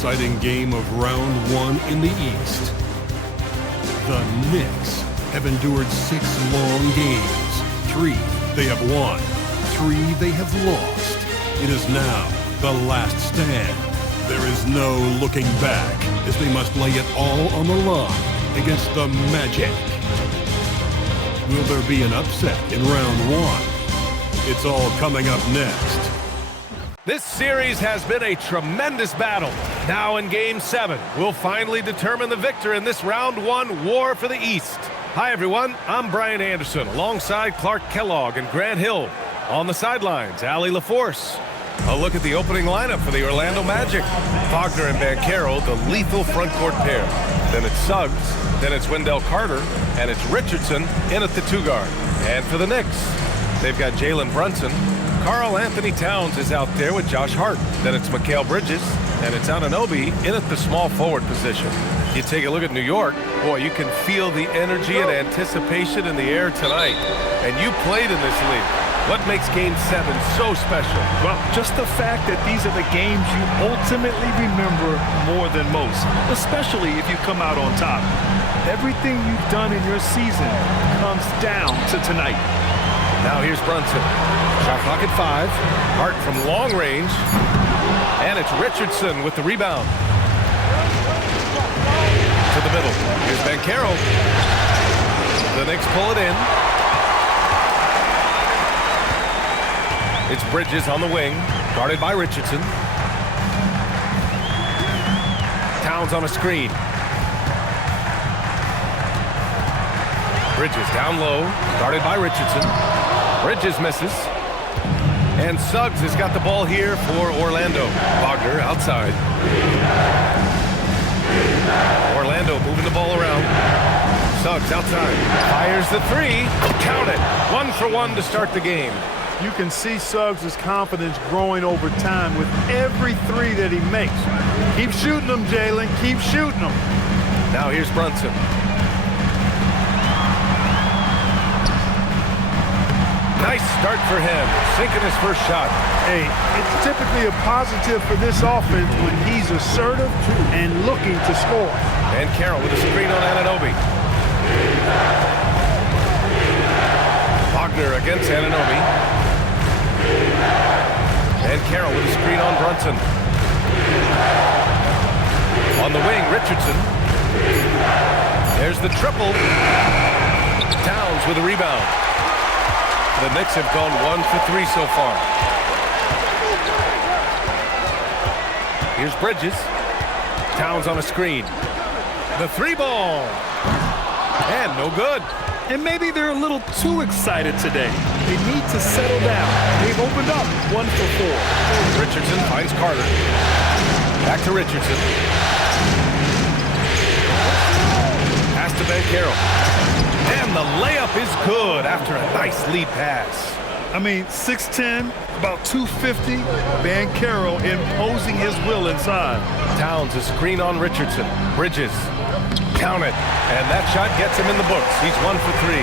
exciting game of round one in the East. The Knicks have endured 6 long games. 3 they have won, 3 they have lost. It is now the last stand. There is no looking back as they must lay it all on the line against the Magic. Will there be an upset in round one? It's all coming up next. This series has been a tremendous battle. Now in Game 7, we'll finally determine the victor in this round one war for the East. Hi everyone, I'm Brian Anderson alongside Clark Kellogg and Grant Hill. On the sidelines, Allie LaForce. A look at the opening lineup for the Orlando Magic. Wagner and Banchero, the lethal front court pair. Then it's Suggs, then it's Wendell Carter, and it's Richardson in at the 2-guard. And for the Knicks, they've got Jalen Brunson. Karl Anthony Towns is out there with Josh Hart. Then it's Mikal Bridges, and it's Anunoby in at the small forward position. You take a look at New York, boy, you can feel the energy and anticipation in the air tonight. And you played in this league. What makes Game 7 so special? Well, just the fact that these are the games you ultimately remember more than most, especially if you come out on top. Everything you've done in your season comes down to tonight. Now here's Brunson. Shot clock at 5. Hart from long range. And it's Richardson with the rebound. To the middle. Here's Banchero. The Knicks pull it in. It's Bridges on the wing, guarded by Richardson. Towns on a screen. Bridges down low, guarded by Richardson. Bridges misses. And Suggs has got the ball here for Orlando. Wagner outside. Orlando moving the ball around. Suggs outside. Fires the 3. Count it. 1 for 1 to start the game. You can see Suggs' confidence growing over time with every 3 that he makes. Keep shooting them, Jalen. Keep shooting them. Now here's Brunson. Nice start for him, sinking his first shot. Hey, it's typically a positive for this offense when he's assertive and looking to score. And Carroll with a screen on Anunoby. Wagner against Anunoby. And Carroll with a screen on Brunson. On the wing, Richardson. There's the triple. Towns with a rebound. The Knicks have gone 1 for 3 so far. Here's Bridges. Towns on a screen. The 3-ball. And no good. And maybe they're a little too excited today. They need to settle down. They've opened up 1 for 4. Richardson finds Carter. Back to Richardson. Pass to Banchero. And the layup is good after a nice lead pass. I mean, 6'10", about 250. Banchero imposing his will inside. Towns a screen on Richardson. Bridges. Count it. And that shot gets him in the books. He's 1 for 3.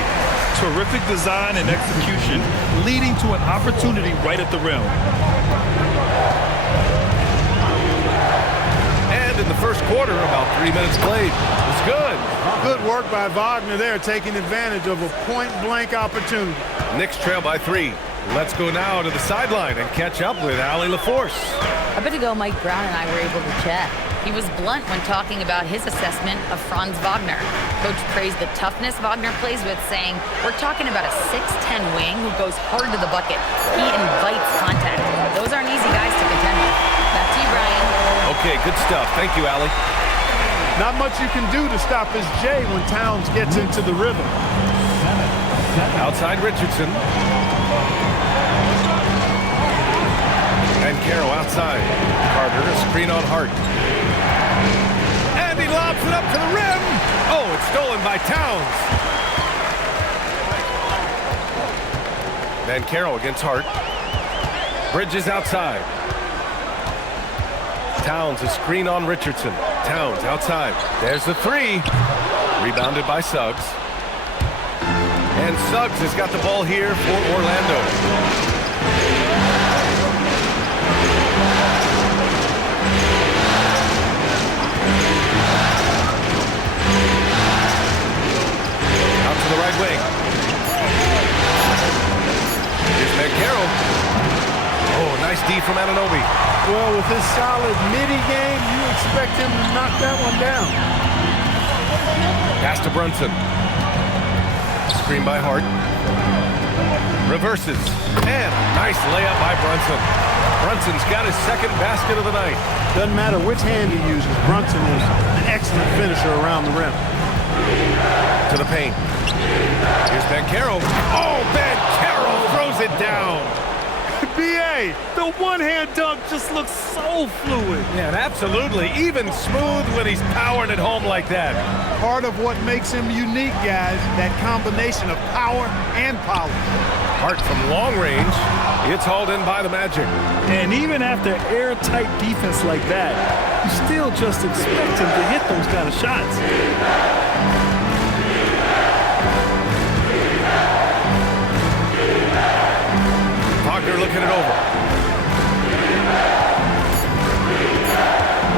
Terrific design and execution, leading to an opportunity right at the rim. And in the first quarter, about 3 minutes played. It's good. Good work by Wagner there, taking advantage of a point-blank opportunity. Knicks trail by 3. Let's go now to the sideline and catch up with Allie LaForce. A bit ago, Mike Brown and I were able to chat. He was blunt when talking about his assessment of Franz Wagner. Coach praised the toughness Wagner plays with, saying, "We're talking about a 6'10" wing who goes hard to the bucket. He invites contact. Those aren't easy guys to contend with." Back to you, Brian. Okay, good stuff. Thank you, Allie. Not much you can do to stop his J when Towns gets into the rhythm. Outside Richardson. And Carroll outside. Carter, a screen on Hart. And he lobs it up to the rim. Oh, it's stolen by Towns. And Carroll against Hart. Bridges outside. Towns, a screen on Richardson. Towns outside. There's the 3. Rebounded by Suggs. And Suggs has got the ball here for Orlando. to the right wing. Here's Bankero. Oh, nice D from Anunoby. Well, with his solid midi game, you expect him to knock that one down. Pass to Brunson. Screen by Hart. Reverses. And nice layup by Brunson. Brunson's got his second basket of the night. Doesn't matter which hand he uses. Brunson is an excellent finisher around the rim. To the paint. Here's Bankero. Oh, Bankero throws it down. B.A., the one-hand dunk just looks so fluid. Yeah, and absolutely. Even smooth when he's powering it home like that. Part of what makes him unique, guys, that combination of power and polish. Hart from long range. It's hauled in by the Magic. And even after airtight defense like that, you still just expect him to hit those kind of shots. Wagner looking it over.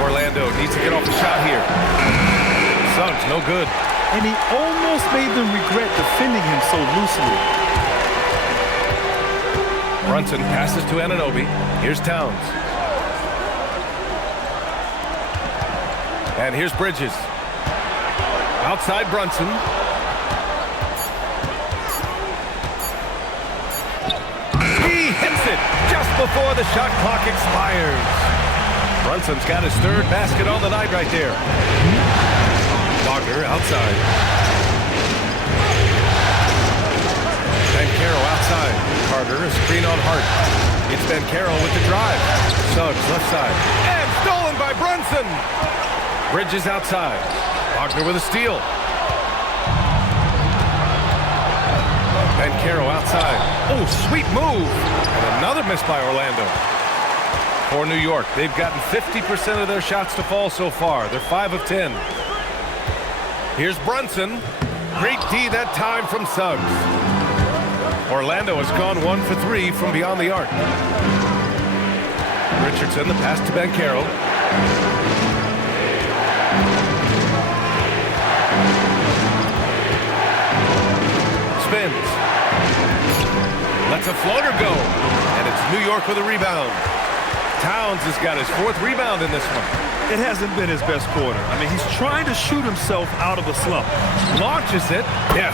Orlando needs to get off the shot here. Suggs, no good. And he almost made them regret defending him so loosely. Brunson passes to Anunoby. Here's Towns. And here's Bridges. Outside Brunson. He hits it just before the shot clock expires. Brunson's got his third basket on the night right there. Wagner outside. Bankero outside. Carter, a screen on Hart. It's Bankero with the drive. Suggs left side. And stolen by Brunson. Bridges outside. Wagner with a steal. Bankero outside. Oh, sweet move. And another miss by Orlando. For New York, they've gotten 50% of their shots to fall so far. They're 5 of 10. Here's Brunson. Great D that time from Suggs. Orlando has gone 1 for 3 from beyond the arc. Richardson, the pass to Bankero. Spins. Lets a floater go. And it's New York with a rebound. Towns has got his 4th rebound in this one. It hasn't been his best quarter. I mean, he's trying to shoot himself out of a slump. Launches it. Yes.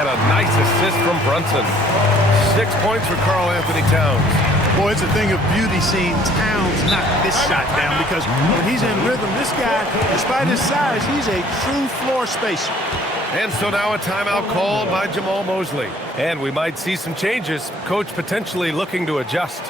And a nice assist from Brunson. 6 points for Karl Anthony Towns. Boy, it's a thing of beauty seeing Towns knock this shot down because when he's in rhythm, this guy, despite his size, he's a true floor spacer. And so now a timeout called by Jamal Mosley. And we might see some changes. Coach potentially looking to adjust.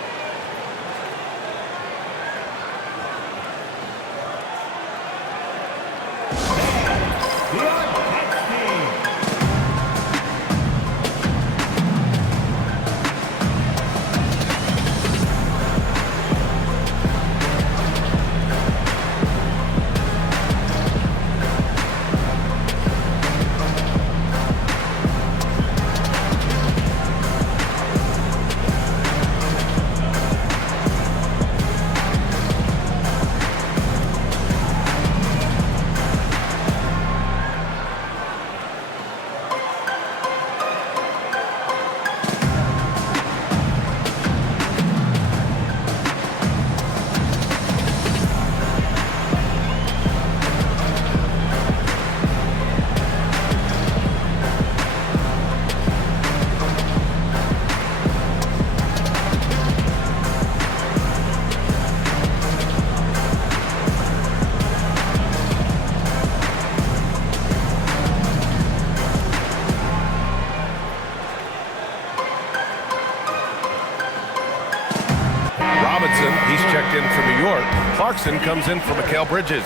He's checked in for New York. Clarkson comes in for Mikal Bridges.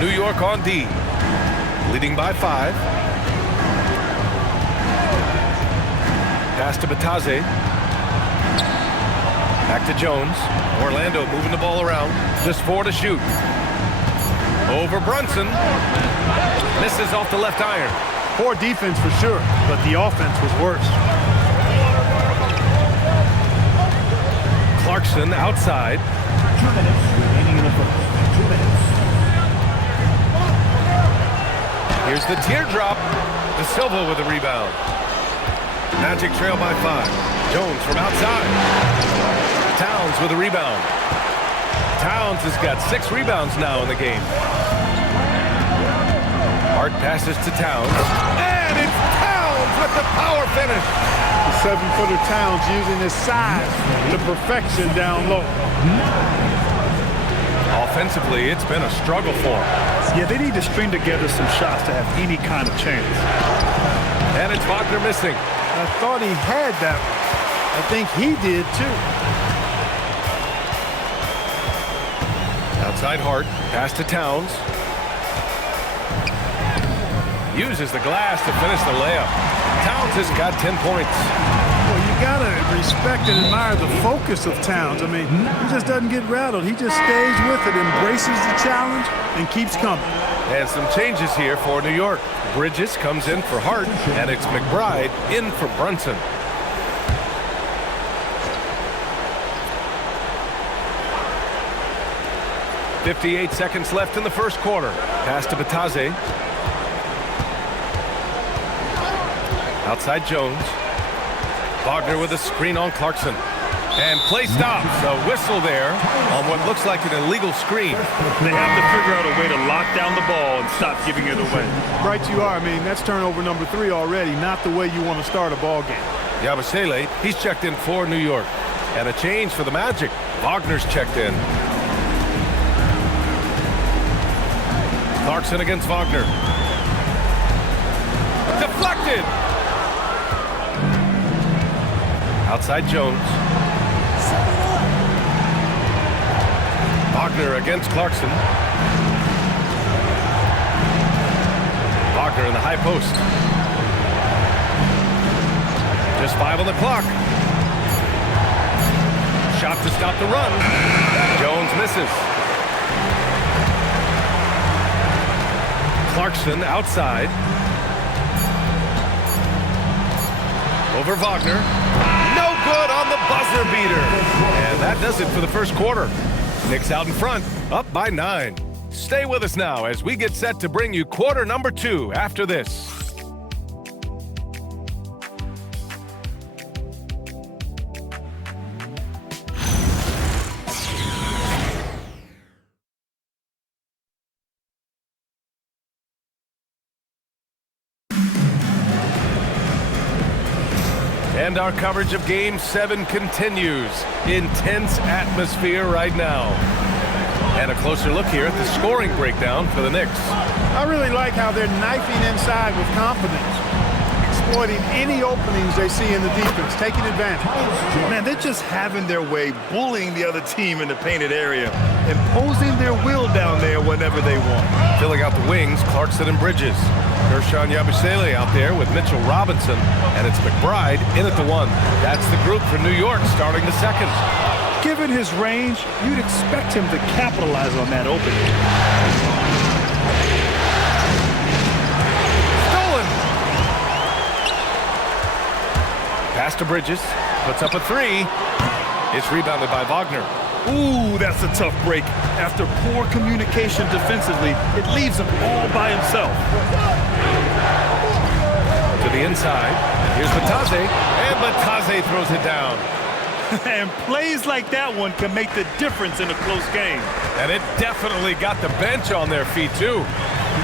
New York on D, leading by 5. Pass to Bataze. Back to Jones. Orlando moving the ball around. Just 4 to shoot. Over Brunson. Misses off the left iron. Poor defense for sure, but the offense was worse. Clarkson outside. 2 minutes remaining in the first. 2 minutes. Here's the teardrop. De Silva with a rebound. Magic trail by 5. Jones from outside. Towns with a rebound. Towns has got 6 rebounds now in the game. Hart passes to Towns. And it's Towns with the power finish. The 7-footer Towns using his size to perfection down low. Offensively, it's been a struggle for him. Yeah, they need to string together some shots to have any kind of chance. And it's Wagner missing. I thought he had that one. I think he did too. Outside Hart, pass to Towns. Uses the glass to finish the layup. Towns has got 10 points. Well, you gotta respect and admire the focus of Towns. I mean, he just doesn't get rattled. He just stays with it, embraces the challenge, and keeps coming. And some changes here for New York. Bridges comes in for Hart, and it's McBride in for Brunson. .58 seconds left in the first quarter. Pass to Batase. Outside Jones. Wagner with a screen on Clarkson. And play stops. A whistle there on what looks like an illegal screen. They have to figure out a way to lock down the ball and stop giving it away. Right you are. I mean, that's turnover number 3 already. Not the way you want to start a ball game. Yabusele, he's checked in for New York. And a change for the Magic. Wagner's checked in. Clarkson against Wagner. Deflected. Outside Jones. Wagner against Clarkson. Wagner in the high post. Just 5 on the clock. Shot to stop the run. Jones misses. Clarkson outside. Over Wagner. No good on the buzzer beater. And that does it for the first quarter. Knicks out in front, up by 9. Stay with us now as we get set to bring you quarter number 2 after this. And our coverage of Game 7 continues. Intense atmosphere right now. And a closer look here at the scoring breakdown for the Knicks. I really like how they're knifing inside with confidence, exploiting any openings they see in the defense, taking advantage. Man, they're just having their way, bullying the other team in the painted area, imposing their will down there whenever they want. Filling out the wings, Clarkson and Bridges. Gershon Yabusele out there with Mitchell Robinson, and it's McBride in at the 1. That's the group for New York starting the second. Given his range, you'd expect him to capitalize on that opening. Stolen! Pass to Bridges, puts up a 3. It's rebounded by Wagner. Ooh, that's a tough break. After poor communication defensively, it leaves him all by himself. To the inside. Here's Batase. And Batase throws it down. And plays like that one can make the difference in a close game. And it definitely got the bench on their feet, too.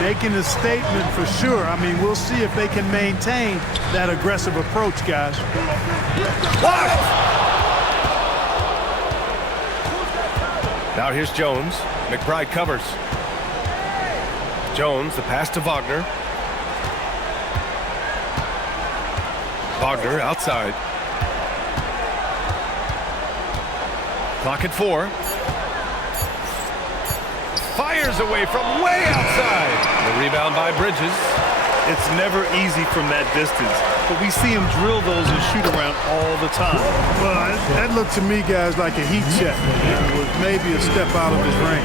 Making a statement for sure. I mean, we'll see if they can maintain that aggressive approach, guys. Blocked! Now here's Jones. McBride covers. Jones, the pass to Wagner. Wagner outside. Clock at 4. Fires away from way outside. The rebound by Bridges. It's never easy from that distance, but we see him drill those and shoot around all the time. Well, that looked to me, guys, like a heat check. It was maybe a step out of his range.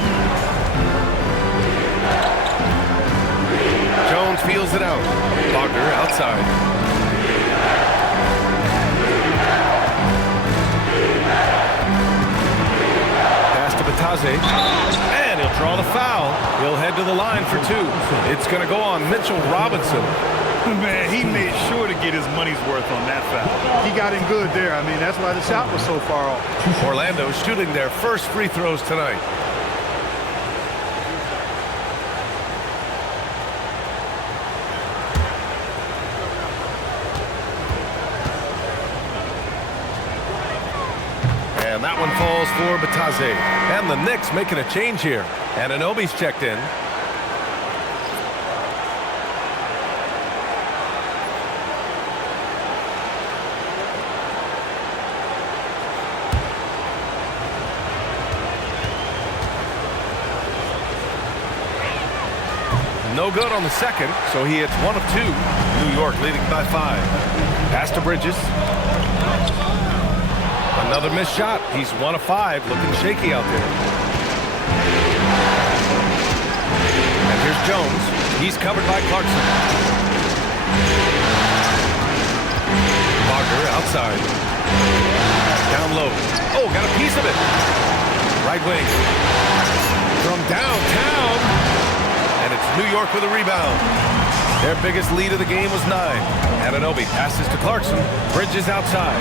feels it out. Wagner outside. Pass to Batase. And he'll draw the foul. He'll head to the line for two. It's going to go on Mitchell Robinson. Man, he made sure to get his money's worth on that foul. He got him good there. I mean, that's why the shot was so far off. Orlando shooting their first free throws tonight. And that one falls for Batase. And the Knicks making a change here. And Anunoby's checked in. No good on the second, so he hits 1 of 2. New York leading by 5. Pass to Bridges. Another missed shot. He's 1 of 5, looking shaky out there. And here's Jones. He's covered by Clarkson. Wagner outside. Down low. Oh, got a piece of it. Right wing. From downtown. And it's New York with a rebound. Their biggest lead of the game was 9. Anunoby passes to Clarkson. Bridges outside.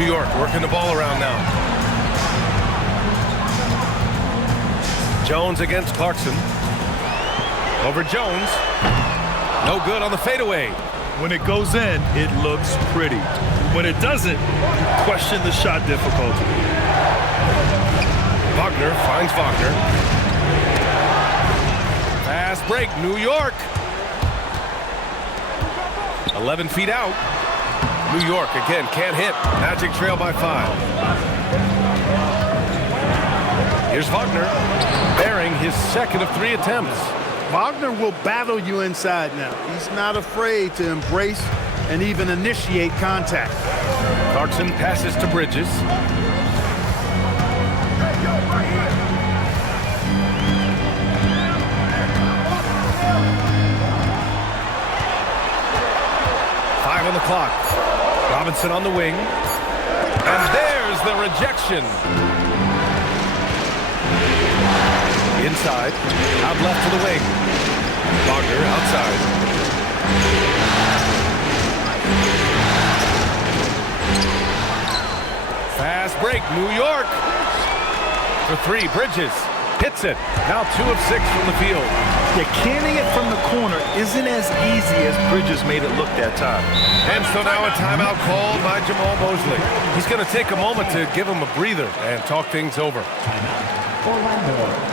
New York working the ball around now. Jones against Clarkson. Over Jones. No good on the fadeaway. When it goes in, it looks pretty. When it doesn't, question the shot difficulty. Wagner finds Wagner. Fast break, New York. 11 feet out. New York again can't hit. Magic trail by 5. Here's Wagner, bearing his second of 3 attempts. Wagner will battle you inside now. He's not afraid to embrace and even initiate contact. Clarkson passes to Bridges. On the clock. Robinson on the wing. And there's the rejection. Inside. Out left to the wing. Wagner outside. Fast break. New York. For 3. Bridges. Hits it. Now 2 of 6 from the field. Yeah, canning it from the corner isn't as easy as Bridges made it look that time. And so now a timeout called by Jamal Mosley. He's going to take a moment to give him a breather and talk things over. Orlando.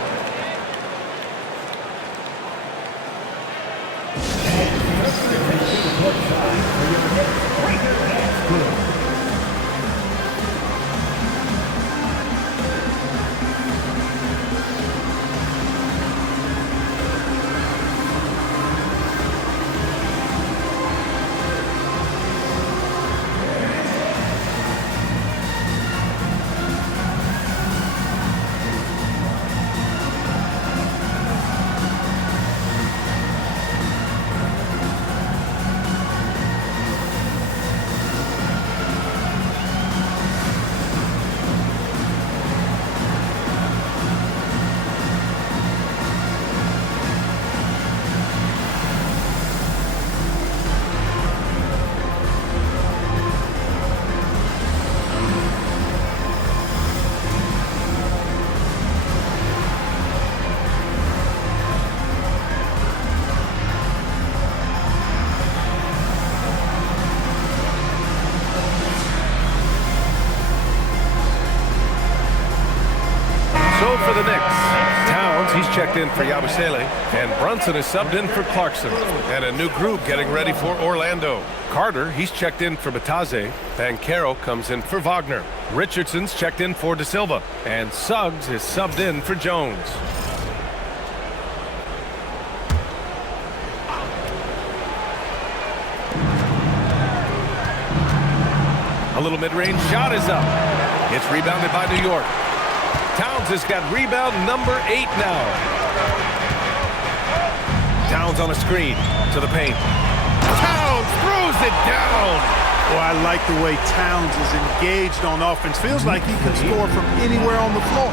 For the Knicks, Towns, he's checked in for Yabusele, and Brunson is subbed in for Clarkson. And a new group getting ready for Orlando. Carter, he's checked in for Batase, and Caro comes in for Wagner. Richardson's checked in for De Silva, and Suggs is subbed in for Jones. A little mid-range shot is up. It's rebounded by New York. Towns has got rebound number 8 now. Towns on a screen to the paint. Towns throws it down. Well, I like the way Towns is engaged on offense. Feels like he can score from anywhere on the floor.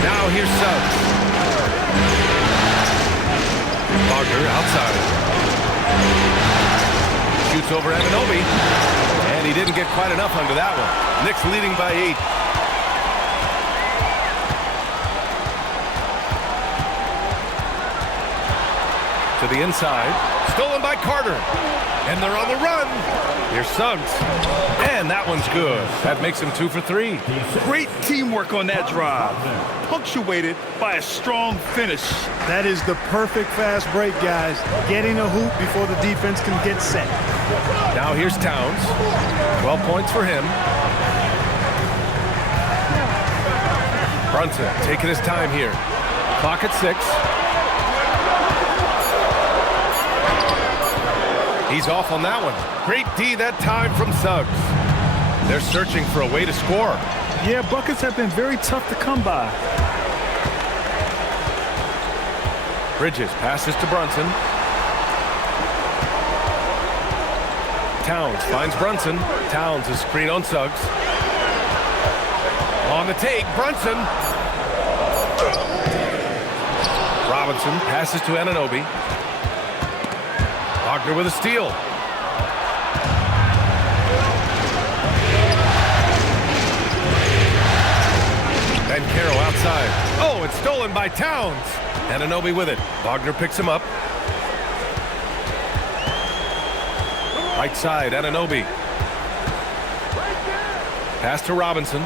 Now here's Suggs. Wagner outside. Shoots over Anunoby. And he didn't get quite enough under that one. Knicks leading by 8. To the inside. Stolen by Carter. And they're on the run. Here's Suggs. And that one's good. That makes him 2 for 3. Great teamwork on that drive. Punctuated by a strong finish. That is the perfect fast break, guys. Getting a hoop before the defense can get set. Now here's Towns. 12 points for him. Brunson taking his time here. Clock at 6. He's off on that one. Great D that time from Suggs. They're searching for a way to score. Yeah, buckets have been very tough to come by. Bridges passes to Brunson. Towns finds Brunson. Towns is screen on Suggs. On the take, Brunson. Robinson passes to Anunoby. Wagner with a steal. And Carroll outside. Oh, it's stolen by Towns. Anunoby with it. Wagner picks him up. Right side, Anunoby. Pass to Robinson.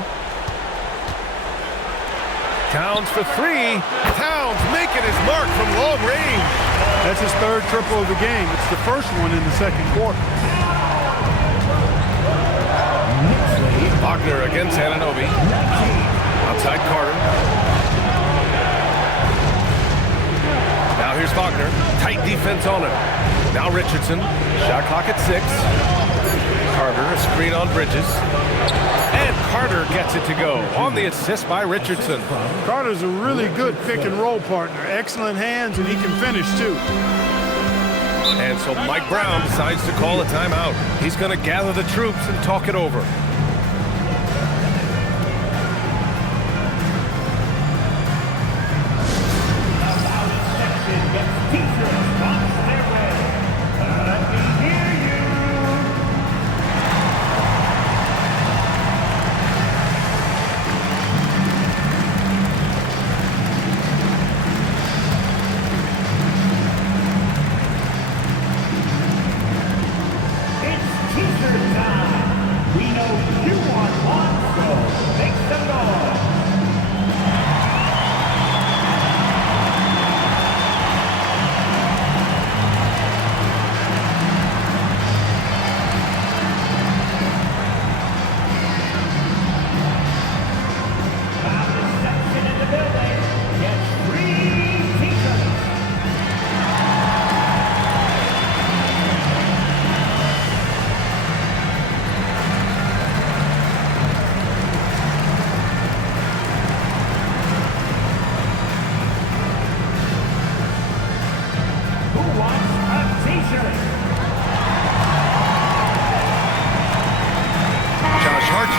Towns for 3. Towns making his mark from long range. That's his third triple of the game. It's the first one in the second quarter. Wagner against Anunoby. Outside Carter. Now here's Wagner. Tight defense on him. Now Richardson. Shot clock at 6. Carter, a screen on Bridges. And Carter gets it to go on the assist by Richardson. Carter's a really good pick and roll partner. Excellent hands, and he can finish too. And so Mike Brown decides to call a timeout. He's going to gather the troops and talk it over.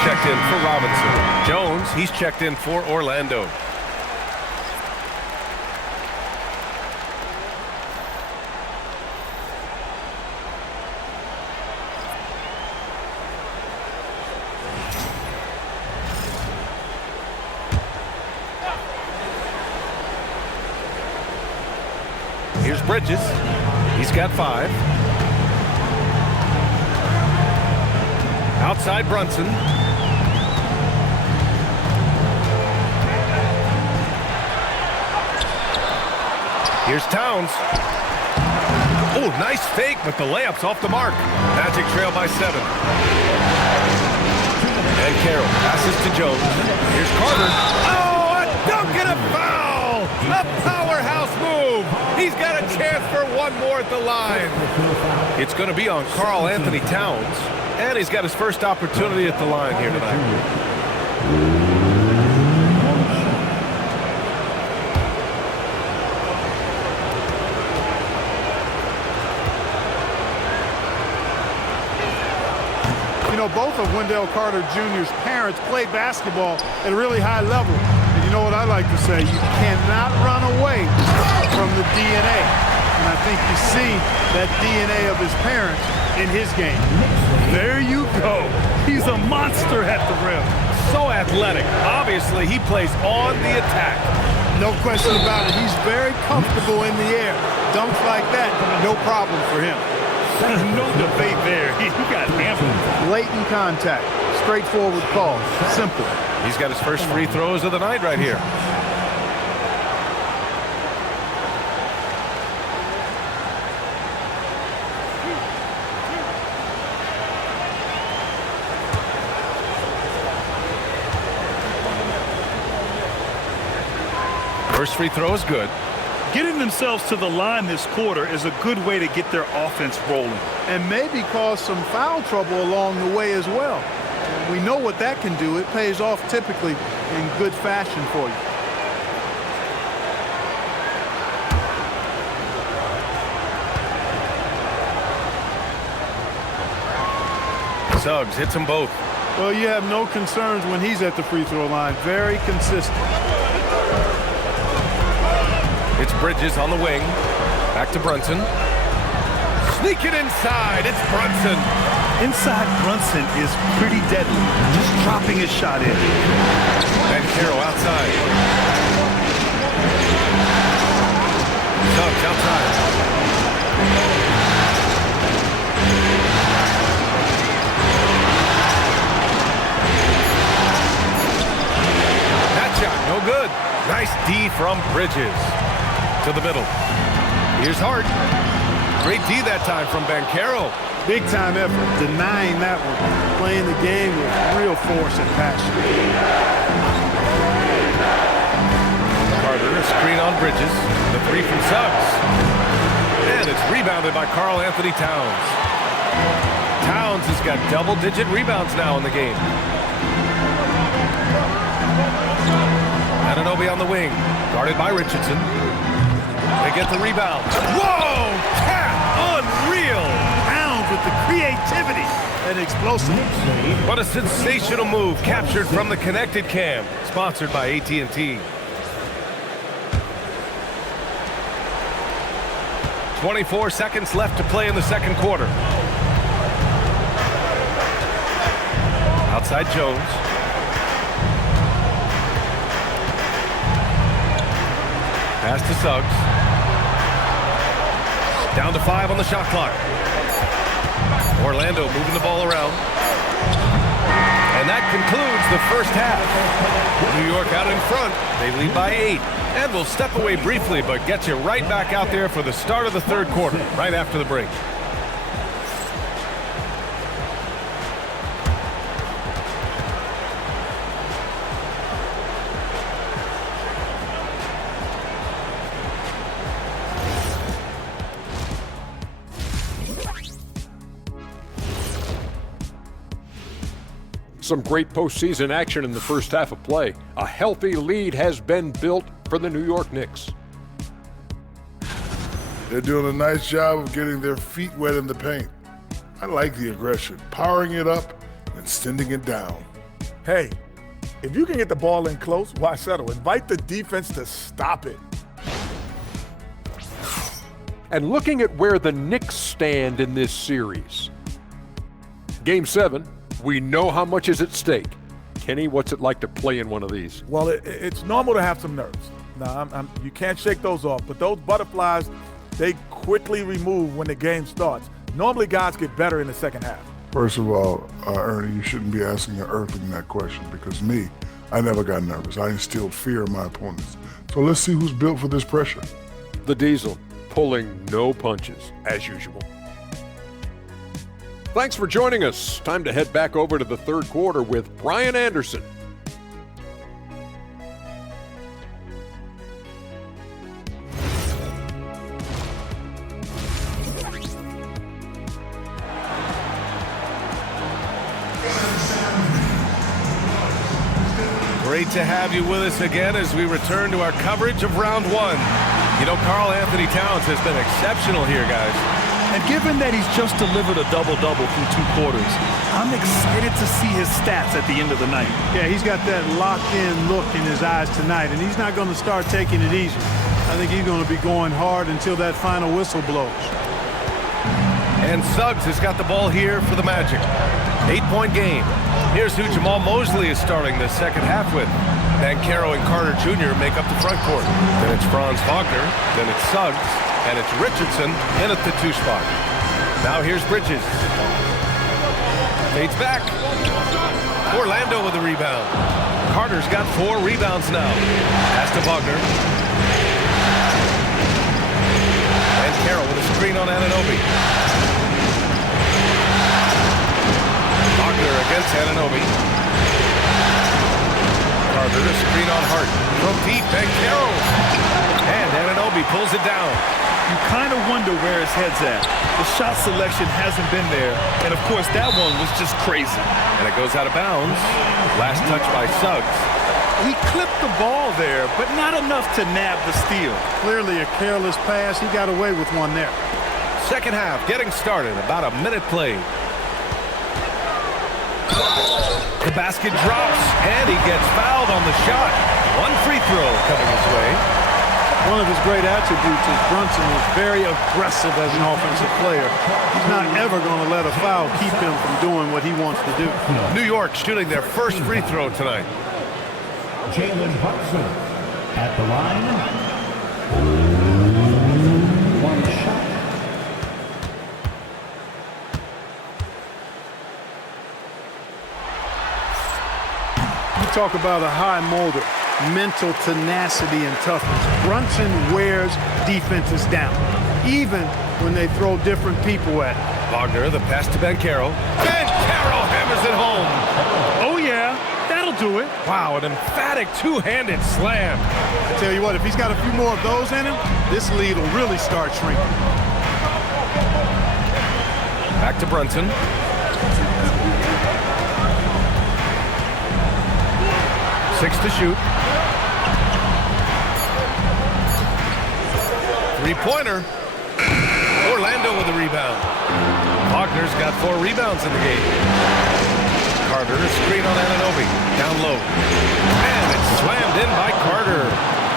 Checked in for Robinson. Jones, he's checked in for Orlando. Here's Bridges. He's got 5. Outside Brunson. Here's Towns. Oh, nice fake, but the layup's off the mark. Magic trail by 7. And Carroll passes to Jones. Here's Carter. Oh, a dunk and a foul! A powerhouse move. He's got a chance for one more at the line. It's going to be on Karl Anthony Towns. And he's got his first opportunity at the line here tonight. You know, both of Wendell Carter Jr.'s parents play basketball at a really high level. And you know what I like to say? You cannot run away from the DNA. And I think you see that DNA of his parents in his game. There you go. He's a monster at the rim. So athletic. Obviously, he plays on the attack. No question about it. He's very comfortable in the air. Dunks like that, no problem for him. No debate there. He got ample. Blatant contact. Straightforward call. Simple. He's got his first free throws of the night right here. First free throw is good. Getting themselves to the line this quarter is a good way to get their offense rolling. And maybe cause some foul trouble along the way as well. We know what that can do. It pays off typically in good fashion for you. Suggs hits them both. Well, you have no concerns when he's at the free throw line. Very consistent. It's Bridges on the wing. Back to Brunson. Sneak it inside. It's Brunson. Inside Brunson is pretty deadly. Just dropping his shot in. Banchero outside. Suggs outside. That shot, no good. Nice D from Bridges. To the middle. Here's Hart. Great D that time from Banchero. Big time effort, denying that one. Playing the game with real force and passion. Carter, a screen on Bridges. The three from Suggs. And it's rebounded by Karl Anthony Towns. Towns has got double-digit rebounds now in the game. Anunoby on the wing. Guarded by Richardson. They get the rebound. Whoa! Cat! Unreal! Pounds with the creativity and explosiveness. What a sensational move captured from the connected cam. Sponsored by AT&T. 24 seconds left to play in the second quarter. Outside Jones. Pass to Suggs. Down to 5 on the shot clock. Orlando moving the ball around. And that concludes the first half. New York out in front. They lead by 8. And we'll step away briefly, but get you right back out there for the start of the third quarter, right after the break. Some great postseason action in the first half of play. A healthy lead has been built for the New York Knicks. They're doing a nice job of getting their feet wet in the paint. I like the aggression, powering it up and sending it down. Hey, if you can get the ball in close, why settle? Invite the defense to stop it. And looking at where the Knicks stand in this series. Game 7. We know how much is at stake. Kenny, what's it like to play in one of these? Well, it's normal to have some nerves. Now, you can't shake those off, but those butterflies, they quickly remove when the game starts. Normally, guys get better in the second half. First of all, Ernie, you shouldn't be asking an earthling that question because me, I never got nervous. I instilled fear in my opponents. So let's see who's built for this pressure. The Diesel, pulling no punches, as usual. Thanks for joining us. Time to head back over to the third quarter with Brian Anderson. Great to have you with us again as we return to our coverage of round 1. You know, Karl Anthony Towns has been exceptional here, guys. And given that he's just delivered a double-double through 2 quarters, I'm excited to see his stats at the end of the night. Yeah, he's got that locked-in look in his eyes tonight, and he's not going to start taking it easy. I think he's going to be going hard until that final whistle blows. And Suggs has got the ball here for the Magic. 8-point game. Here's who Jamal Mosley is starting the second half with. Banchero and Carter Jr. make up the front court. Then it's Franz Wagner. Then it's Suggs. And it's Richardson in at the 2 spot. Now here's Bridges. Fades back. Orlando with the rebound. Carter's got 4 rebounds now. Pass to Wagner. And Carroll with a screen on Anunoby. Wagner against Anunoby. Carter to screen on Hart. From deep, and Carroll. And Anunoby pulls it down. You kind of wonder where his head's at. The shot selection hasn't been there, and of course that one was just crazy. And it goes out of bounds. Last touch by Suggs. He clipped the ball there, but not enough to nab the steal. Clearly a careless pass. He got away with one there. Second half getting started. About a minute played. The basket drops, and he gets fouled on the shot. 1 free throw coming his way. One of his great attributes is Brunson is very aggressive as an offensive player. He's not ever going to let a foul keep him from doing what he wants to do. New York shooting their first free throw tonight. Jalen Brunson at the line. 1 shot. You talk about a high motor, mental tenacity and toughness. Brunson wears defenses down, even when they throw different people at him. Wagner, the pass to Banchero. Banchero hammers it home. Oh yeah, that'll do it. Wow, an emphatic 2-handed slam. I tell you what, if he's got a few more of those in him, this lead will really start shrinking. Back to Brunson. Six to shoot. 3-pointer. Orlando with the rebound. Wagner's got 4 rebounds in the game. Carter, a screen on Anunoby. Down low. And it's slammed in by Carter.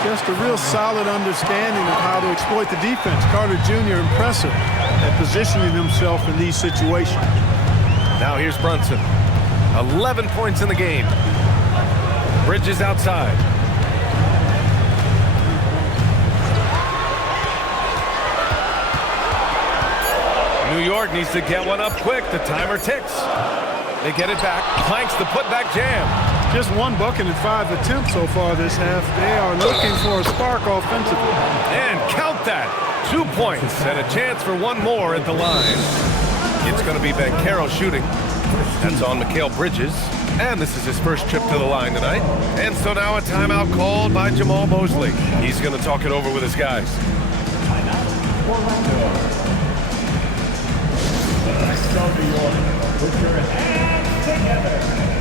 Just a real solid understanding of how to exploit the defense. Carter Jr. impressive at positioning himself in these situations. Now here's Brunson. 11 points in the game. Bridges outside. New York needs to get one up quick. The timer ticks. They get it back. Planks the putback jam. Just 1 bucket in 5 attempts so far this half. They are looking for a spark offensively. And count that. 2 points and a chance for 1 more at the line. It's going to be Banchero shooting. That's on Mikal Bridges. And this is his first trip to the line tonight. And so now a timeout called by Jamal Mosley. He's going to talk it over with his guys. Orlando. The rest of New York, put your hands together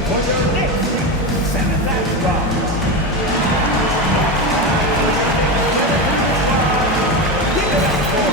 for your Knicks. Send that drop. Give it up for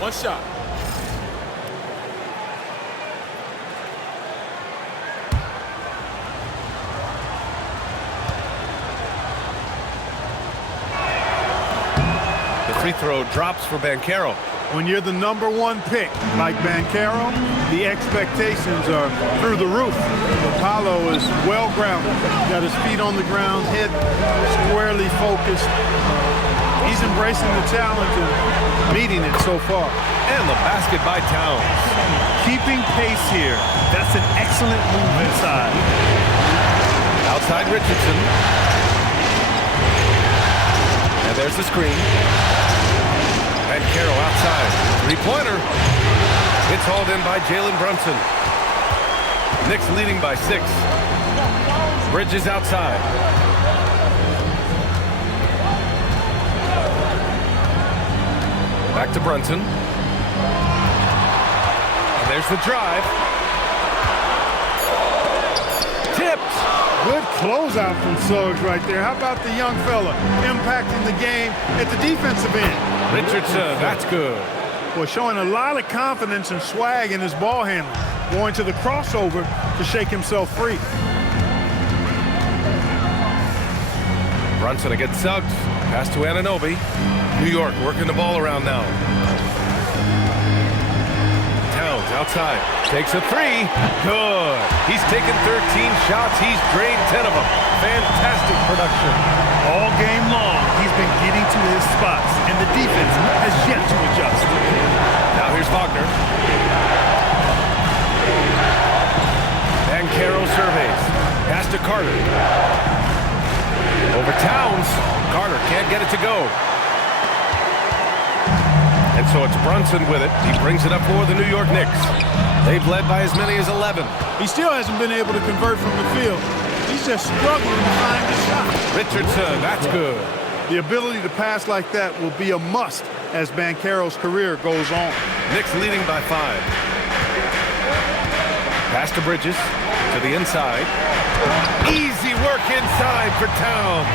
One shot. free throw drops for Banchero. When you're the #1 pick, like Banchero, the expectations are through the roof. Apollo is well-grounded, got his feet on the ground, head squarely focused. He's embracing the challenge and meeting it so far. And the basket by Towns. Keeping pace here. That's an excellent move inside. Outside Richardson. And there's the screen. And Banchero outside. Three-pointer. It's hauled in by Jalen Brunson. Knicks leading by 6. Bridges outside. Back to Brunson. And there's the drive. Tipped. Good closeout from Suggs right there. How about the young fella impacting the game at the defensive end? Richardson, that's good. Well, showing a lot of confidence and swag in his ball handling. Going to the crossover to shake himself free. Brunson against Suggs. Pass to Anunoby. New York working the ball around now. Towns outside. Takes a 3. Good. He's taken 13 shots. He's drained 10 of them. Fantastic production. All game long, he's been getting to his spots, and the defense has yet to adjust. Now here's Wagner. Banchero surveys. Pass to Carter. Over Towns. Carter can't get it to go. And so it's Brunson with it. He brings it up for the New York Knicks. They've led by as many as 11. He still hasn't been able to convert from the field. He's just struggling to find the shot. Richardson, that's good. The ability to pass like that will be a must as Banchero's career goes on. Knicks leading by 5. Pass to Bridges, to the inside. Easy work inside for Towns.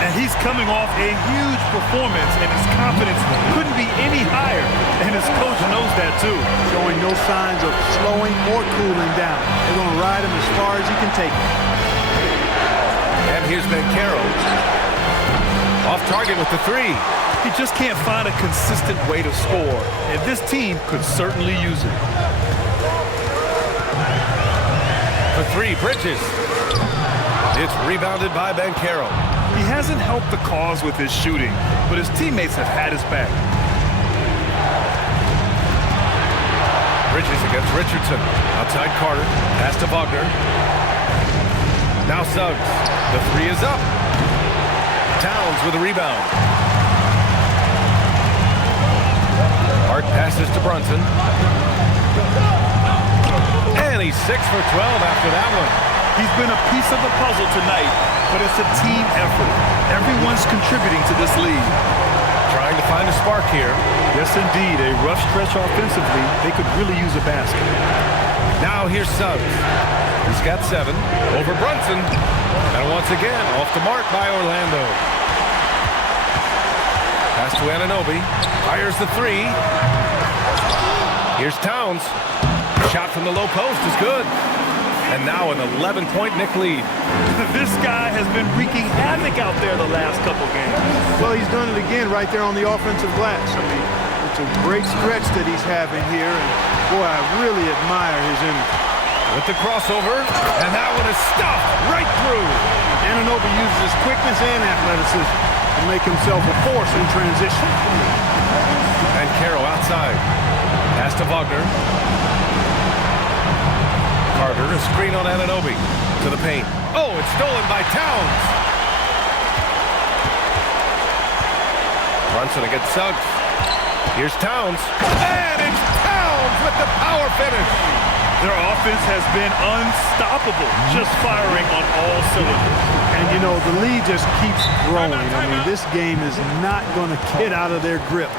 And he's coming off a huge performance, and his confidence couldn't be any higher. And his coach knows that too. Showing no signs of slowing or cooling down. They're going to ride him as far as he can take him. And here's Banchero. Off target with the 3. He just can't find a consistent way to score, and this team could certainly use it. For 3, Bridges. It's rebounded by Banchero. He hasn't helped the cause with his shooting, but his teammates have had his back. Bridges against Richardson. Outside Carter. Pass to Wagner. Now Suggs. The 3 is up. Towns with a rebound. Hart passes to Brunson. And he's 6 for 12 after that one. He's been a piece of the puzzle tonight, but it's a team effort. Everyone's contributing to this lead. Trying to find a spark here. Yes, indeed. A rough stretch offensively. They could really use a basket. Now here's Suggs. He's got 7 over Brunson. And once again, off the mark by Orlando. Pass to Anunoby. Fires the 3. Here's Towns. Shot from the low post is good. And now an 11-point Knick lead. This guy has been wreaking havoc out there the last couple games. Well, he's done it again right there on the offensive glass. I mean, it's a great stretch that he's having here. And, boy, I really admire his energy. With the crossover, and that one is stuffed right through. Anunoby uses his quickness and athleticism to make himself a force in transition. And Banchero outside. Pass to Wagner. Carter, a screen on Anunoby. To the paint. Oh, it's stolen by Towns. Brunson against Suggs. Here's Towns. And it's Towns with the power finish. Their offense has been unstoppable, just firing on all cylinders. And, you know, the lead just keeps growing. I mean, this game is not going to get out of their grip.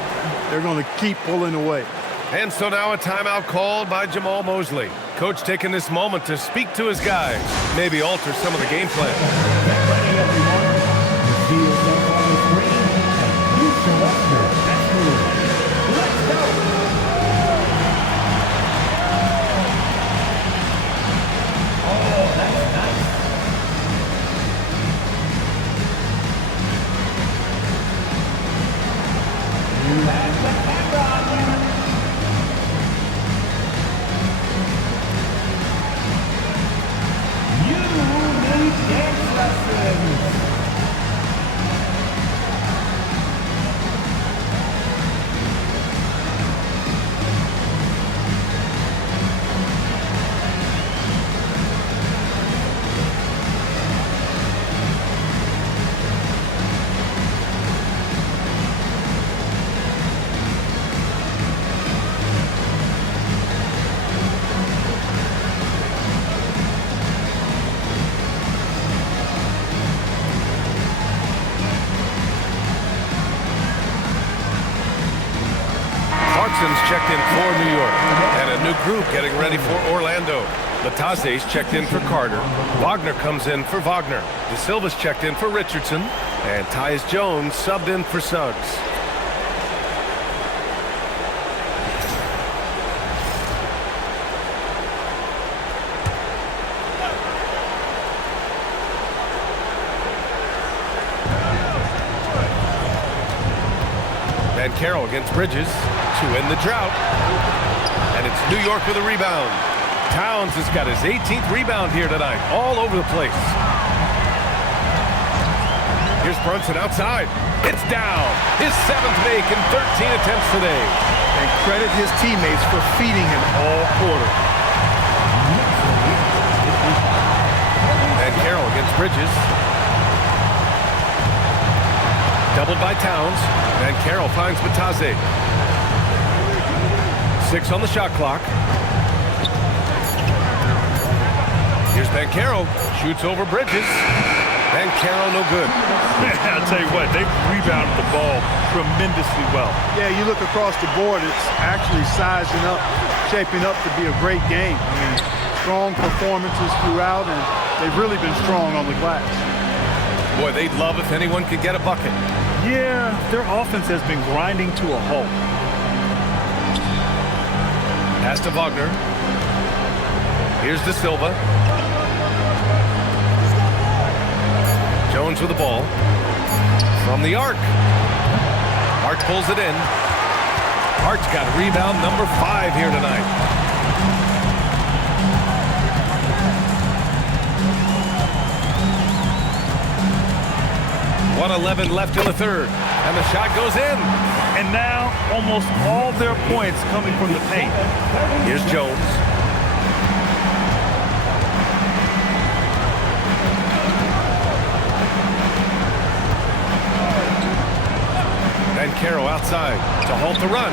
They're going to keep pulling away. And so now a timeout called by Jamal Mosley. Coach taking this moment to speak to his guys, maybe alter some of the game plan. Get ready, everyone. The field goal on the screen. You successor. That's good. Let's go. Oh, that's nice. group getting ready for Orlando. Latase's checked in for Carter. Wagner comes in for Wagner. De Silva's checked in for Richardson. And Tyus Jones subbed in for Suggs. Carroll against Bridges to end the drought. And it's New York with a rebound. Towns has got his 18th rebound here tonight, all over the place. Here's Brunson outside. It's down. His 7th make in 13 attempts today. And credit his teammates for feeding him all quarter. And Carroll against Bridges. Doubled by Towns. And Carroll finds Batase. 6 on the shot clock. Here's Banchero. Shoots over Bridges. Banchero no good. I'll tell you what, they rebounded the ball tremendously well. Yeah, you look across the board, it's actually sizing up, shaping up to be a great game. I mean, strong performances throughout, and they've really been strong on the glass. Boy, they'd love if anyone could get a bucket. Yeah, their offense has been grinding to a halt. Pass to Wagner. Here's De Silva. Jones with the ball. From the arc. Hart pulls it in. Hart's got rebound number 5 here tonight. 1:11 left in the third, and the shot goes in. And now, almost all their points coming from the paint. Here's Jones. And Carroll outside to halt the run.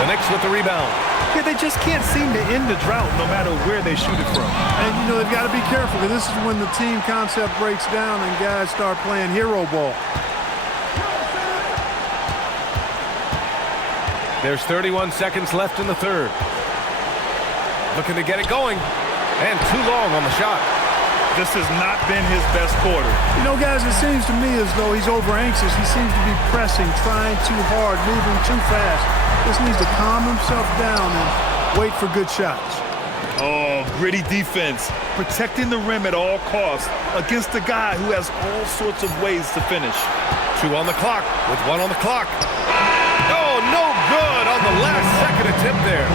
The Knicks with the rebound. Yeah, they just can't seem to end the drought no matter where they shoot it from. And, you know, they've got to be careful, because this is when the team concept breaks down and guys start playing hero ball. There's 31 seconds left in the third. Looking to get it going. And too long on the shot. This has not been his best quarter. You know, guys, it seems to me as though he's over-anxious. He seems to be pressing, trying too hard, moving too fast. Just needs to calm himself down and wait for good shots. Oh, gritty defense. Protecting the rim at all costs against a guy who has all sorts of ways to finish. 2 on the clock with 1 on the clock. Oh, no good on the last second attempt there.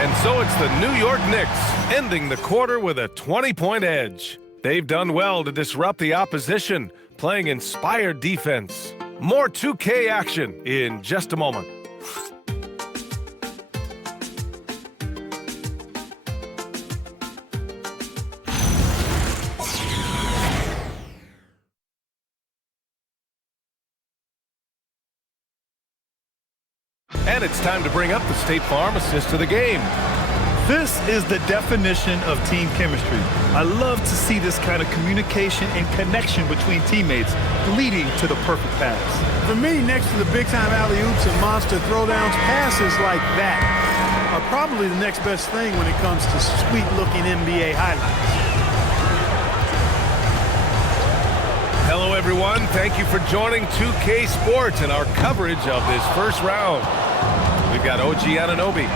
And so it's the New York Knicks ending the quarter with a 20-point edge. They've done well to disrupt the opposition, playing inspired defense. More 2K action in just a moment. And it's time to bring up the State Farm assist of the game. This is the definition of team chemistry. I love to see this kind of communication and connection between teammates leading to the perfect pass. For me, next to the big-time alley-oops and monster throwdowns, passes like that are probably the next best thing when it comes to sweet-looking NBA highlights. Hello, everyone. Thank you for joining 2K Sports and our coverage of this first round. We've got OG Anunoby.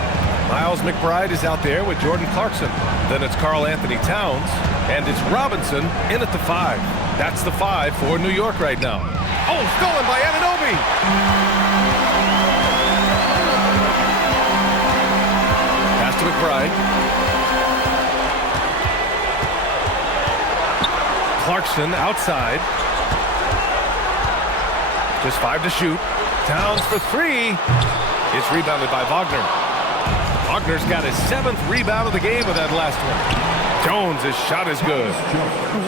Miles McBride is out there with Jordan Clarkson. Then it's Karl Anthony Towns, and it's Robinson in at the 5. That's the 5 for New York right now. Oh, stolen by Anunoby! Pass to McBride. Clarkson outside. Just 5 to shoot. Towns for 3. It's rebounded by Wagner. Wagner's got his 7th rebound of the game with that last one. Jones' shot is good.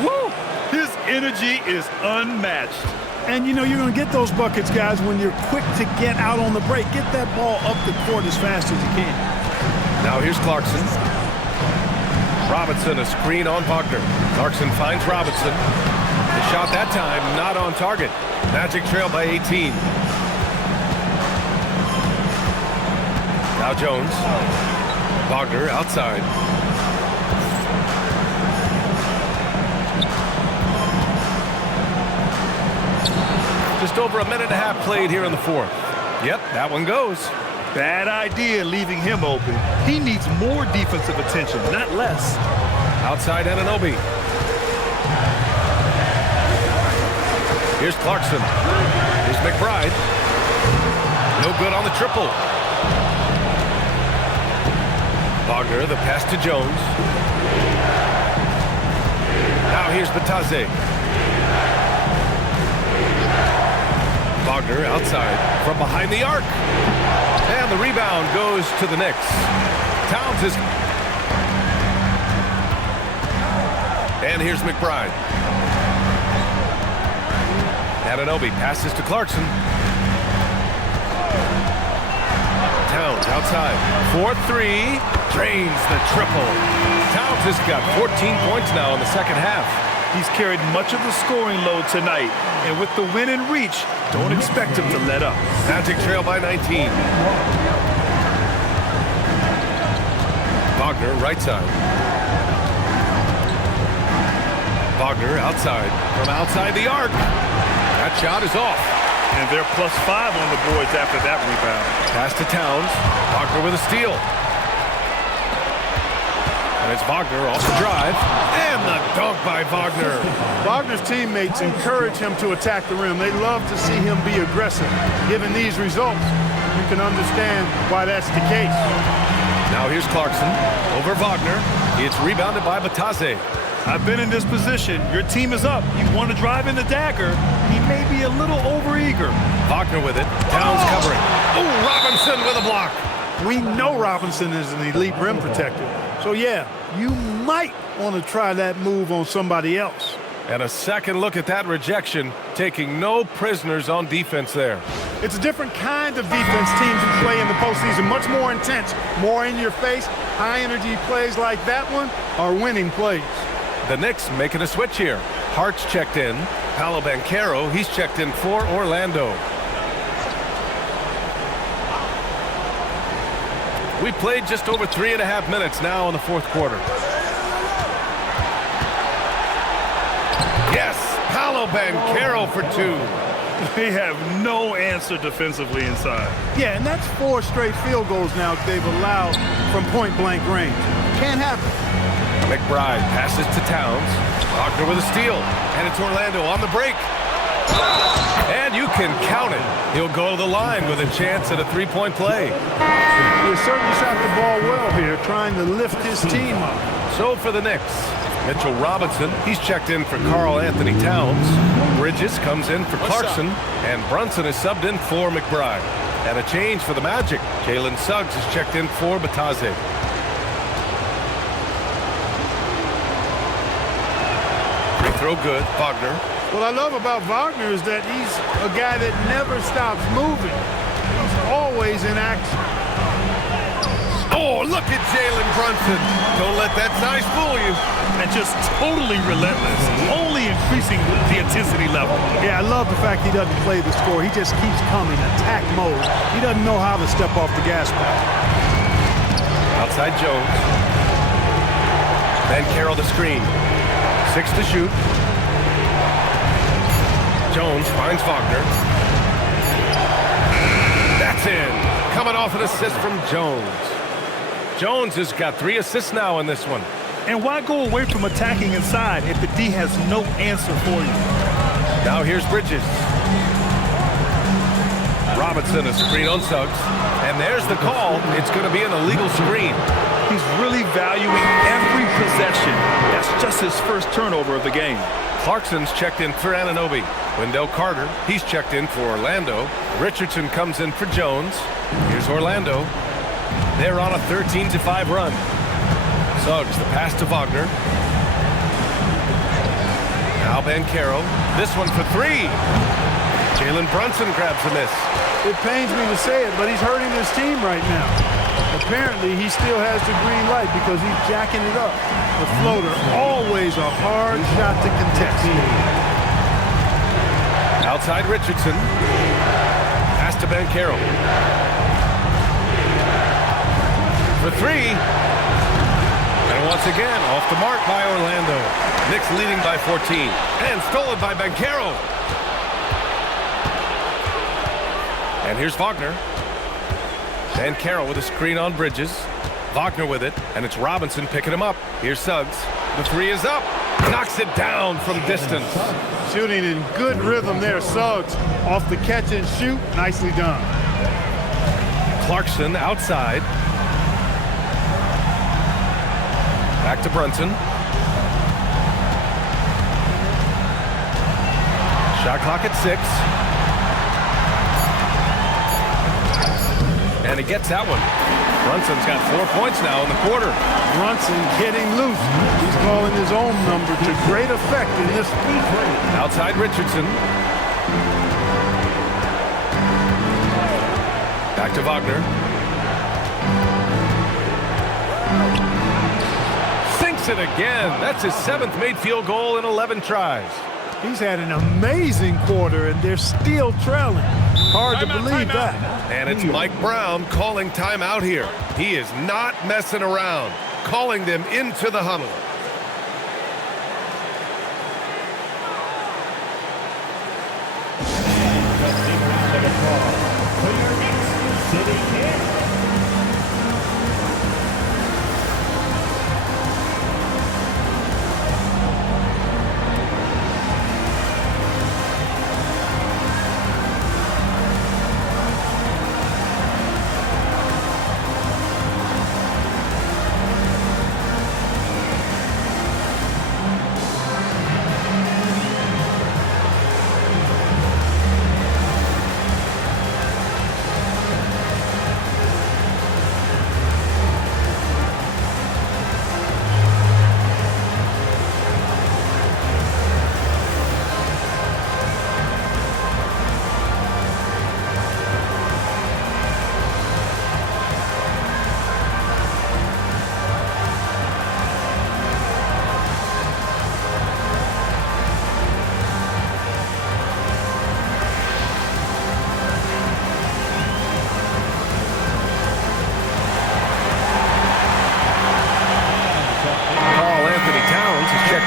Woo! His energy is unmatched. And, you know, you're going to get those buckets, guys, when you're quick to get out on the break. Get that ball up the court as fast as you can. Now here's Clarkson. Robinson, a screen on Wagner. Clarkson finds Robinson. The shot that time not on target. Magic trail by 18. Now Jones. Wagner outside. Just over a minute and a half played here in the fourth. Yep, that one goes. Bad idea leaving him open. He needs more defensive attention, not less. Outside Anunoby. Here's Clarkson. Here's McBride. No good on the triple. Wagner, the pass to Jones. Now here's Batase. Wagner outside from behind the arc. And the rebound goes to the Knicks. Towns is... And here's McBride. Anunoby passes to Clarkson. Towns outside. 4-3. Drains the triple. Towns has got 14 points now in the second half. He's carried much of the scoring load tonight. And with the win in reach, don't expect him to let up. Magic trail by 19. Wagner, right side. Wagner outside. From outside the arc. That shot is off. And they're +5 on the boards after that rebound. Pass to Towns. Wagner with a steal. And it's Wagner off the drive. And the dunk by Wagner. Wagner's teammates encourage him to attack the rim. They love to see him be aggressive. Given these results, you can understand why that's the case. Now here's Clarkson over Wagner. It's rebounded by Batase. I've been in this position. Your team is up. You want to drive in the dagger. He may be a little overeager. Wagner with it. Towns covering. Oh, Robinson with a block. We know Robinson is an elite rim protector. So, yeah, you might want to try that move on somebody else. And a second look at that rejection, taking no prisoners on defense there. It's a different kind of defense teams who play in the postseason, much more intense, more in your face. High-energy plays like that one are winning plays. The Knicks making a switch here. Hart's checked in. Paolo Banchero, he's checked in for Orlando. We played just over 3.5 minutes now in the fourth quarter. Yes, Paolo Banchero for 2. They have no answer defensively inside. Yeah, and that's 4 straight field goals now they've allowed from point-blank range. Can't happen. McBride passes to Towns. Wagner with a steal. And it's Orlando on the break. And you can count it. He'll go to the line with a chance at a 3-point play. He certainly shot the ball well here, trying to lift his team up. So for the Knicks, Mitchell Robinson, he's checked in for Karl Anthony Towns. Bridges comes in for Clarkson. And Brunson is subbed in for McBride. And a change for the Magic. Jalen Suggs is checked in for Batase. Free throw good, Wagner. What I love about Wagner is that he's a guy that never stops moving. He's always in action. Oh, look at Jalen Brunson. Don't let that size fool you. And just totally relentless, only increasing the intensity level. Yeah, I love the fact he doesn't play the score. He just keeps coming, attack mode. He doesn't know how to step off the gas pedal. Outside Jones. Banchero the screen. 6 to shoot. Jones finds Wagner. That's in. Coming off an assist from Jones. Jones has got 3 assists now in this one. And why go away from attacking inside if the D has no answer for you? Now here's Bridges. Robinson a screen on Suggs. And there's the call. It's going to be an illegal screen. He's really valuing every possession. That's just his first turnover of the game. Clarkson's checked in for Anunoby. Wendell Carter, he's checked in for Orlando. Richardson comes in for Jones. Here's Orlando. They're on a 13-5 run. Suggs, the pass to Wagner. Now Banchero. This one for 3. Jalen Brunson grabs a miss. It pains me to say it, but he's hurting his team right now. Apparently, he still has the green light because he's jacking it up. The floater, always a hard shot to contest. Outside Richardson. Pass to Banchero. For for three. And once again, off the mark by Orlando. Knicks leading by 14. And stolen by Banchero. And here's Wagner. Banchero with a screen on Bridges. Wagner with it, and it's Robinson picking him up. Here's Suggs. The three is up. Knocks it down from distance. Shooting in good rhythm there. Suggs off the catch and shoot. Nicely done. Clarkson outside. Back to Brunson. Shot clock at 6. And he gets that one. Brunson's got 4 points now in the quarter. Brunson getting loose. He's calling his own number to great effect in this play. Outside Richardson. Back to Wagner. Sinks it again. That's his 7th made field goal in 11 tries. He's had an amazing quarter, and they're still trailing. Hard to believe that. And it's Mike Brown calling timeout here. He is not messing around, calling them into the huddle.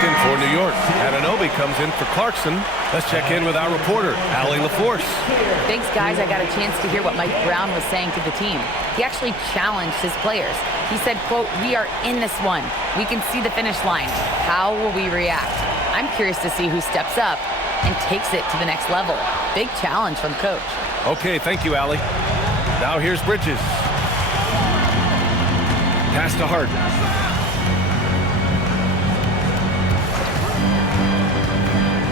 In for New York. Anunoby comes in for Clarkson. Let's check in with our reporter, Allie LaForce. Thanks, guys. I got a chance to hear what Mike Brown was saying to the team. He actually challenged his players. He said, quote, "We are in this one. We can see the finish line. How will we react?" I'm curious to see who steps up and takes it to the next level. Big challenge from the coach. Okay, thank you, Allie. Now here's Bridges. Pass to Hart.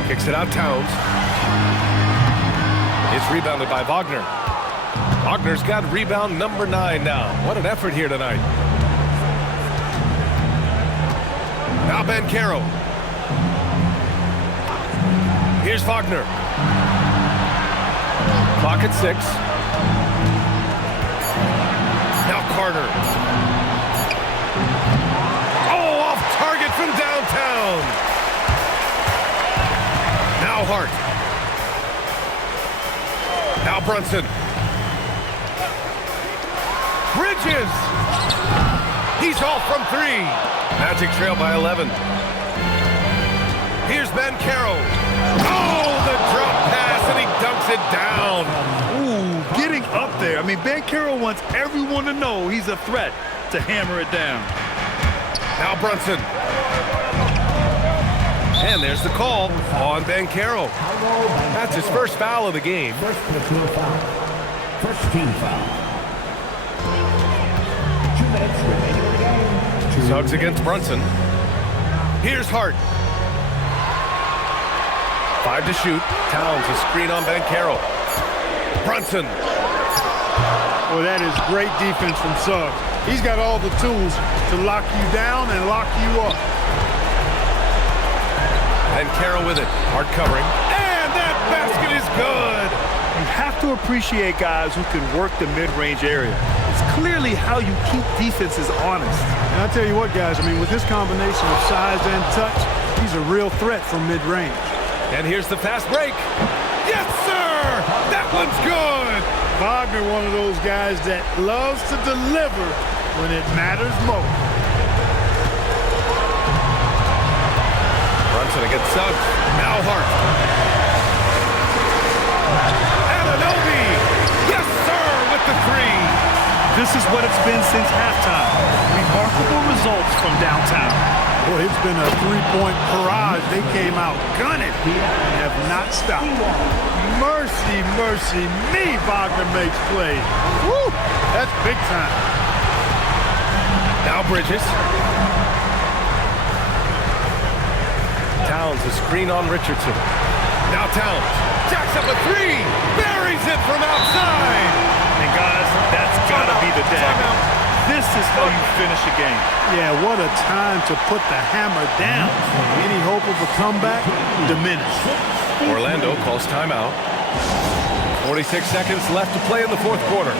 Kicks it out Towns. It's rebounded by Wagner. Wagner's got rebound number 9 now. What an effort here tonight. Now Banchero. Here's Wagner. Clock at 6. Now Carter. Oh, off target from downtown. Now Hart. Now Brunson. Bridges. He's off from 3. Magic trail by 11. Here's Banchero. Oh, the drop pass, and he dunks it down. Ooh, getting up there. I mean, Banchero wants everyone to know he's a threat to hammer it down. Now Brunson. And there's the call on Banchero. That's his first foul of the game. First personal foul. First team foul. 2 minutes remaining in the game. Suggs against Brunson. Here's Hart. 5 to shoot. Towns a screen on Banchero. Brunson. Well, that is great defense from Suggs. He's got all the tools to lock you down and lock you up. Banchero with it. Hart covering. And that basket is good. You have to appreciate guys who can work the mid-range area. It's clearly how you keep defenses honest. And I'll tell you what, guys, I mean, with this combination of size and touch, he's a real threat from mid-range. And here's the fast break. Yes, sir! That one's good! Wagner, one of those guys that loves to deliver when it matters most. Brunson against Suggs. Now Hart. Anunoby. Yes, sir, with the three. This is what it's been since halftime. Remarkable results from downtown. Boy, it's been a three-point barrage. They came out gunning and have not stopped. Mercy, mercy me, Wagner makes plays. Woo, that's big time. Now Bridges. Towns, a screen on Richardson. Now Towns. Jacks up a three. Buries it from outside. And guys, that's got to be the dagger. This is how you finish a game. Yeah, what a time to put the hammer down. Any hope of a comeback diminished. Orlando calls timeout. 46 seconds left to play in the fourth quarter.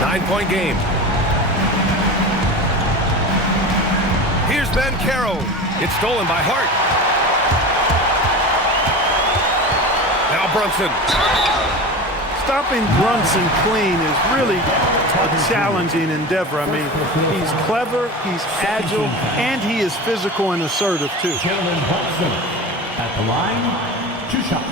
Nine-point game. Here's Ben Caro. It's stolen by Hart. Now Brunson. Stopping Brunson clean is really a challenging endeavor. I mean, he's clever, he's agile, and he is physical and assertive, too. Jalen Brunson at the line, 2 shots.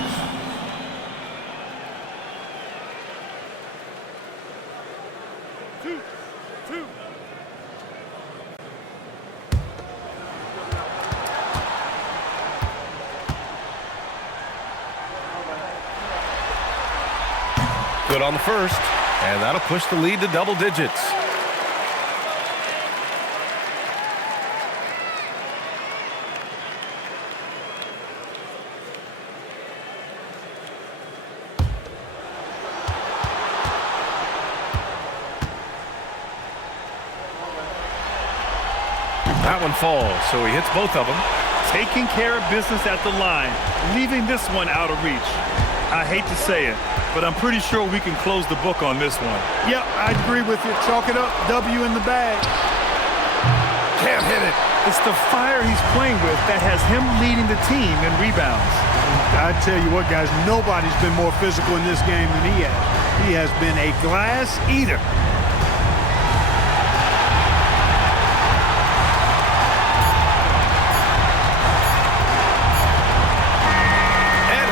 Good on the first, and that'll push the lead to double digits. That one falls, so he hits both of them. Taking care of business at the line, leaving this one out of reach. I hate to say it, but I'm pretty sure we can close the book on this one. Yep, I agree with you. Chalk it up. W in the bag. Can't hit it. It's the fire he's playing with that has him leading the team in rebounds. I tell you what, guys, nobody's been more physical in this game than he has. He has been a glass eater.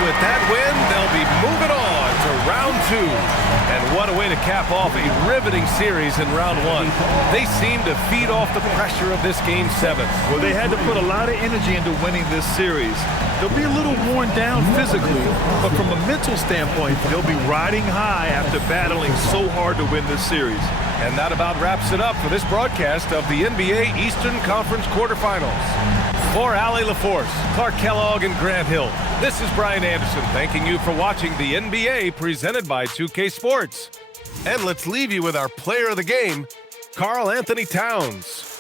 With that win, they'll be moving on to round 2. And what a way to cap off a riveting series in round 1. They seem to feed off the pressure of this Game 7. Well, they had to put a lot of energy into winning this series. They'll be a little worn down physically, but from a mental standpoint, they'll be riding high after battling so hard to win this series. And that about wraps it up for this broadcast of the NBA Eastern Conference quarterfinals. For Allie LaForce, Clark Kellogg, and Grant Hill, this is Brian Anderson thanking you for watching the NBA presented by 2K Sports. And let's leave you with our player of the game, Karl Anthony Towns.